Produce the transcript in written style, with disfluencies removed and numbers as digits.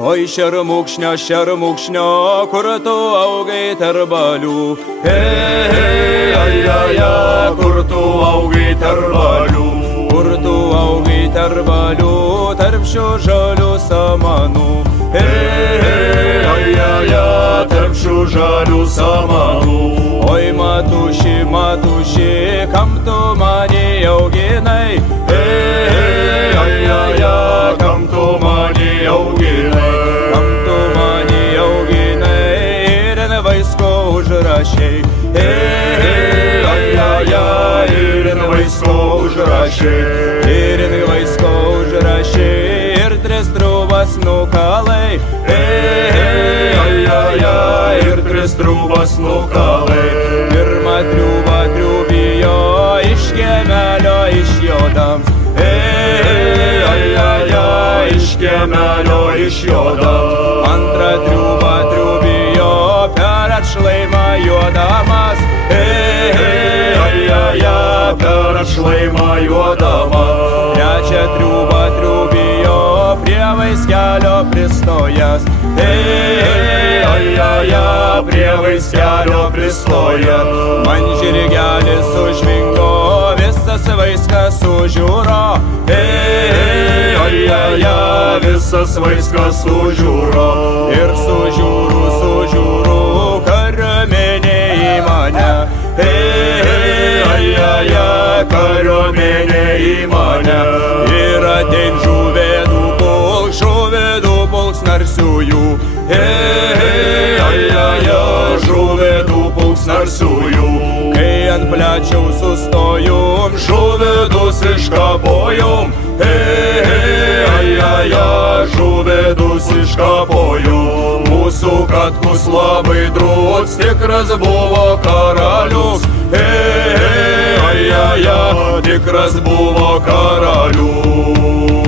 Oi šermukšnio, kur tu augai tarp balių. Hei, ai, ai, ai, kur tu augai tarp balių. Kur tu augai tarp balių, tarp šių žalių samanų. Hei, ai, ai, ai, tarp šių žalių samanų. Oi matuši, kam tu mane auginai? Hei, ai, ai, ai, kam tu mane auginai? Kam tu mane auginai ir ant vaisko užrašei? Hei, ai, ai, ai, ir ant vaisko užrašei. Ir ant vaisko užrašei ir tris trūbas nukalai. Hei, ai, ai, ai, ir tris trūbas nukalai. Pirmą triūbą triūbijo iš kiemelio išjodams. Hei, ai, ai, ai, iš kiemelio išjodams. Antrą triūbą triūbijo per atšlaimą juodamas. Hei, ai, ai, ai, per atšlaimą juodamas. Trečią triūbą triūbijo prie vaiskelio pristojęs. Hei, ai, ai, ai, prie vaiskelio pristojęs. Man žirgelis užvingo, visas vaiskas sužiūro. Hei, ai, ai, ai, visas vaiskas sužiūro. Ir sužiūrų, kariuomenė į mane. Hei, ai, ai, ai, kariuomenė į mane. Ir atein žuvėdų pulks narsiųjų. Hei, ai, ai, ai, žuvėdų pulks narsiųjų. Kai ant plečiaus sustojom, žuvėdus iškapojom. Hei, ai, ai, ai, žuvėdus iškapojom. Mūsų Katkus labai drūts, tikras buvo karalius. Hei, ai, ai, ai, tikras buvo karalius.